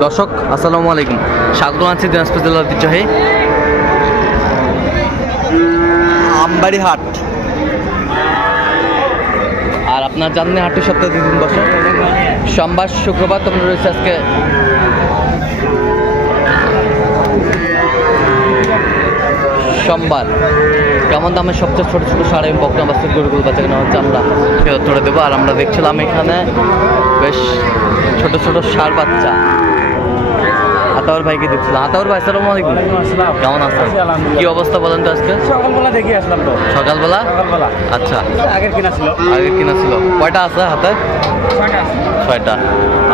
দর্শক আসসালামু আলাইকুম, স্বাগত আছি দিনাজপুর জেলার ঐতিহ্যবাহী আমবাড়ি হাট। আর আপনার জানেন হাটের সপ্তাহে 2 দিন বসে, সোমবার শুক্রবার। তোমরা রয়েছে আজকে সোমবার। কেমন দামে সবচেয়ে ছোটো ছোটো সার এবং বকনা বাছুর গরুগুলো বাচ্চা কেনা হচ্ছে আমরা তুলে দেবো। আর আমরা দেখছিলাম এখানে বেশ ছোট ছোট ষাঁড় বাচ্চা। আতাউর ভাইকে দেখছিলাম। আতাউর ভাই আসসালামু আলাইকুম, কেমন আছেন? কি অবস্থা বলেন তো আজকে? সকালবেলা দেখে আসলাম তো। সকালবেলা? আচ্ছা, আগের কিনা ছিল। কয়টা আছে হাতে? 6টা।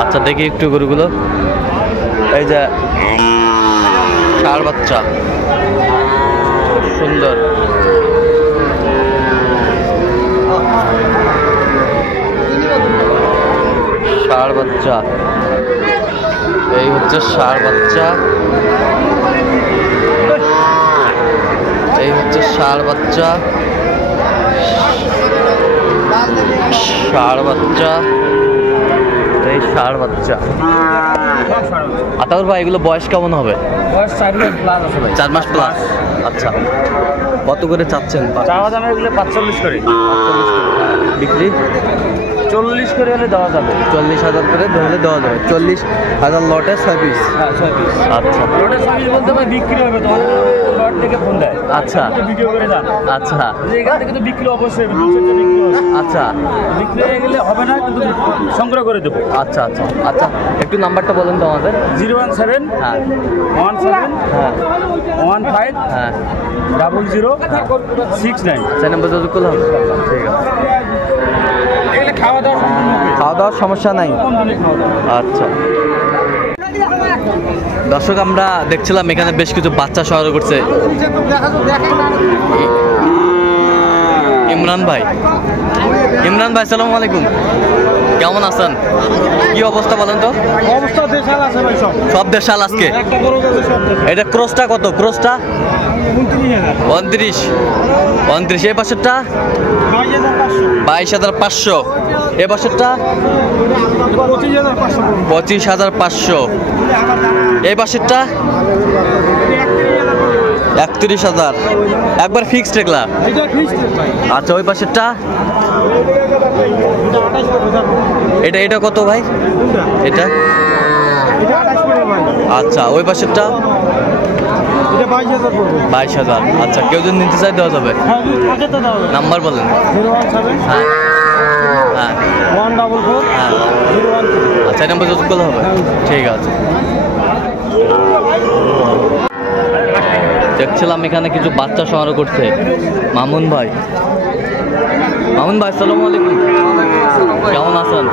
আচ্ছা, দেখি একটু গরুগুলো। এই যে ষাঁড় বাচ্চা, খুব সুন্দর। ষাঁড় বাচ্চা, এই হচ্ছে ষাঁড় বাচ্চা, এই হচ্ছে ষাঁড় বাচ্চা, ষাঁড় বাচ্চা, এই ষাঁড় বাচ্চা। আতাউর ভাই এগুলো বয়স কেমন হবে? বয়স 4 মাস প্লাস আছে ভাই। 4 মাস প্লাস। আচ্ছা, কত করে চাচ্ছেন? চাওয়া দাম এগুলো 45 করে। বিক্রি 40 করে হলে দেওয়া যাবে। 40,000 করে ধরলে দেওয়া যাবে। 40,000 লটে 6 পিস। হ্যাঁ, 6 পিস। আচ্ছা, লটে 6 পিস বলতে ভাই বিক্রি হবে তোমার লট থেকে ফোন দেয়। আচ্ছা, ভিডিও করে যান। আচ্ছা, এখান থেকে তো বিক্রি অবশ্যই হবে, 200 বিক্রি হবে। আচ্ছা, বিক্রি হয়ে গেলে হবে না, কিন্তু সংগ্রহ করে দেবো। আচ্ছা, আচ্ছা, আচ্ছা, একটু নাম্বারটা বলেন তো আমাদের। 017 হ্যাঁ 17 হ্যাঁ 15 হ্যাঁ 00 69। সেই নাম্বার যোগাযোগ করলে হবে। ঠিক আছে, এগুলো খাওয়া দাওয়া সম্পূর্ণ হবে। খাওয়া দাওয়ার সমস্যা নাই। আচ্ছা দর্শক, আমরা দেখছিলাম এখানে বেশ কিছু বাচ্চা সংগ্রহ করছে ইমরান ভাই। ইমরান ভাই আসসালামু আলাইকুম, কেমন আছেন? কি অবস্থা বলেন তো? অবস্থা দেশাল আছে ভাই, সব দেশাল আজকে। একটা বড় আছে সব দেশাল। এটা ক্রসটা কত? ক্রসটা 29,000। 29। এই বছরটা 22,500। এ বছরটা 25,500। এই বছরটা 31,000। একবার ফিক্সড এগুলা? আচ্ছা, ওই পাশেরটা এটা কত ভাই? এটা আচ্ছা, ওই পাশেরটা 22,000। আচ্ছা, কেউ যদি নিতে চাই দেওয়া যাবে? নাম্বার বলেন। হ্যাঁ হ্যাঁ 144 হ্যাঁ 013। আচ্ছা, এই নাম্বার যোগাযোগ করলে হবে। ঠিক আছে। দেখছিলাম এখানে কিছু বাচ্চা সংগ্রহ করছে মামুন ভাই। মামুন ভাই আসসালামু আলাইকুম, কেমন আছেন?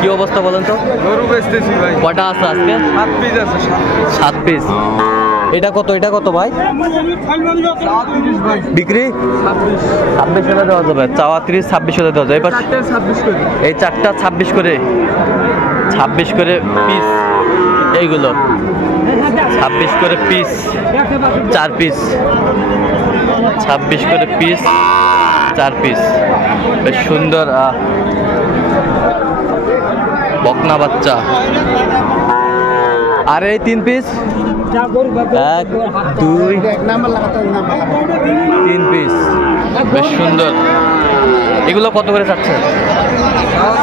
কি অবস্থা বলেন তো? গরু বেচতেছি ভাই। কয়টা আছে আজকে? 7 পিস আছে। 7 পিস। এটা কত ভাই? বিক্রি 26,000 দেওয়া যাবে। চাওয়া 30, 26,000 দেওয়া যাবে। এবার 26 করে। এই 4টা 26 করে, 26 করে পিস। এইগুলো 26 করে পিস, 4 পিস। 26 করে পিস, 4 পিস। বেশ সুন্দর বকনা বাচ্চা। আর এই 3 পিস, 1 2 3 পিস। বেশ সুন্দর। এগুলো কত করে চাচ্ছেন?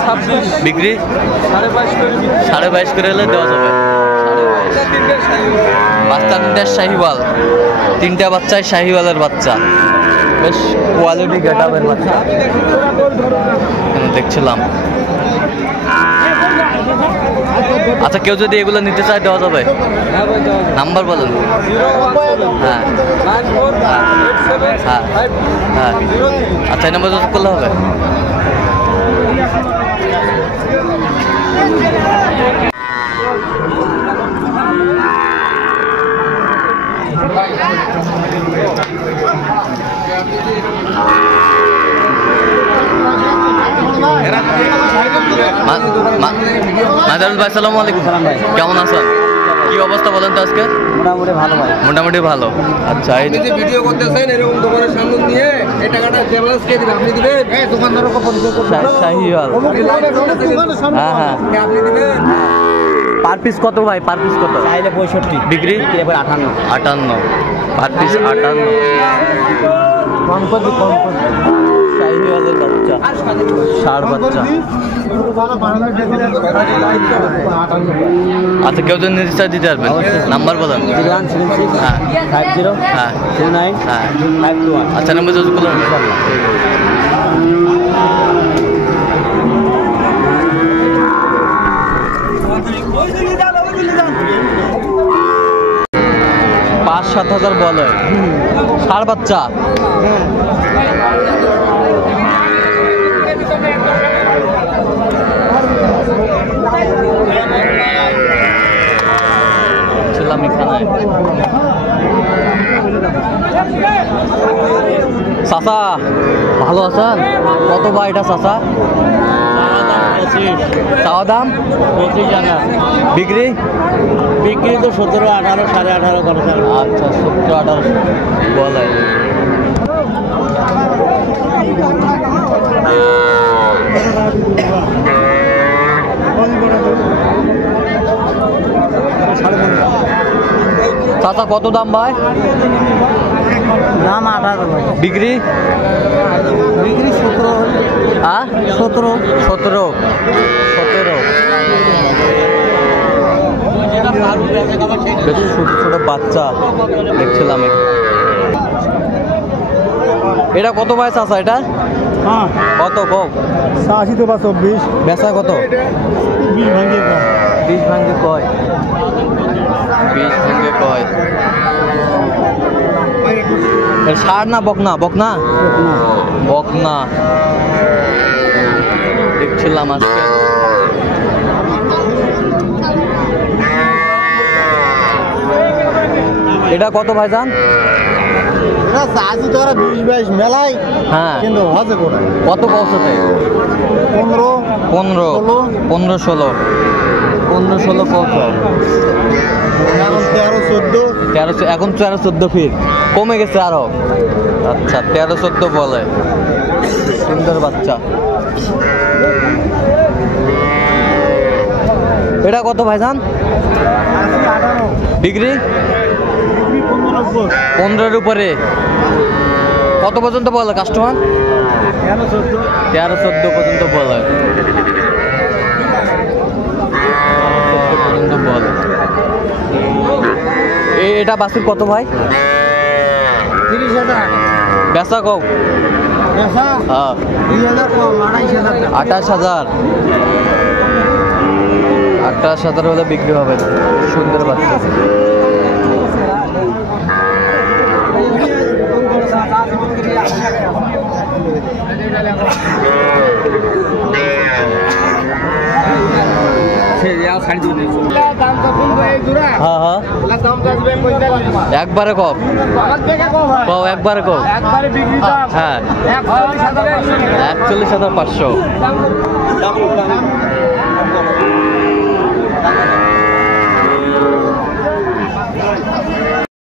26। বিক্রি 22.5 করে হলে দেওয়া যাবে। 22.5। বাচ্চা 3টা শাহিওয়াল, 3টা বাচ্চাই শাহিওয়ালের বাচ্চা। বেশ কোয়ালিটি গেটআপের বাচ্চা দেখছিলাম। আচ্ছা, কেউ যদি এগুলো নিতে চায় দেওয়া যাবে? নাম্বার বলেন। হ্যাঁ হ্যাঁ হ্যাঁ আচ্ছা, এই নাম্বার যোগাযোগ করলে হবে। মাজারুল ভাই আসসালামু আলাইকুম, কেমন আছেন? কি অবস্থা বলেন তো আজকে? মোটামুটি ভালো ভাই। মোটামুটি ভালো। আচ্ছা, এই যে ভিডিও করতেছেন এরকম দোকানের সামনে নিয়ে এই টাকাটা ডেভেলপ কে দিবেন? আপনি দিবেন? এই দোকানদারকে পরিচয় করতে শাহিওয়াল। হ্যাঁ হ্যাঁ আপনি দিবেন? পার পিস কত ভাই? পার পিস কত? চাইলে 65, বিক্রি এবার 58। 58 পার পিস 58। কম করে কম করে শাহিওয়ালের বাচ্চা, ষাঁড় বাচ্চা। আচ্ছা, কেউ যদি নিতে চায় দিতে পারবেন? নাম্বার বলেন। 0176 হ্যাঁ 50 হ্যাঁ 29 হ্যাঁ 521। আচ্ছা, নাম্বার যদি বলেন। পাঁচ 7,000 বলে ষাঁড় বাচ্চা। ছিলাম এখানে। চাচা ভালো আছেন? কত ভাই এটা চাচা? চাওয়া দাম 25,000। বিক্রি বিক্রি তো 17, 18, 18.5 করে। আচ্ছা, 17-18 বলে। চাচা কত দাম ভাই? দাম 18। বিক্রি বিক্রি 17। হ্যাঁ 17। 17 বেশ ছোট ছোট বাচ্চা দেখছিলাম। এটা কত ভাই চাচা? এটা হ্যাঁ কত কম? 80 তো বা 24। বেচা কত? 20 ভাঙে কম। 20 ভাঙ্গে কয়? 20 ভাঙ্গে কয়? ষাঁড় না বকনা? বকনা বকনা দেখছিলাম আজকে। এটা কত ভাইজান? এটা চাষি তো 20-22 মেলায়। হ্যাঁ কিন্তু হজে করে কত কৌশতে? 15 15 16 কত? এখন 13 14। 13, এখন 13-14 ফিট কমে গেছে আরো। আচ্ছা, 13-14 বলে। সুন্দর বাচ্চা। এটা কত ভাইজান? 18। বিক্রি 15-র উপরে। কত পর্যন্ত বলে কাস্টমার? 13-14 পর্যন্ত বলে। 13-14 পর্যন্ত বলে। এটা বাছুর কত ভাই? 30,000। বেচা কম? পেশা হ্যাঁ 2,000 কম, 28,000। 28,000। 28,000 হলে বিক্রি হবে। সুন্দর বাচ্চা। হ্যাঁ হ্যাঁ একবারে কম কম, একবারে কম। হ্যাঁ 41,500।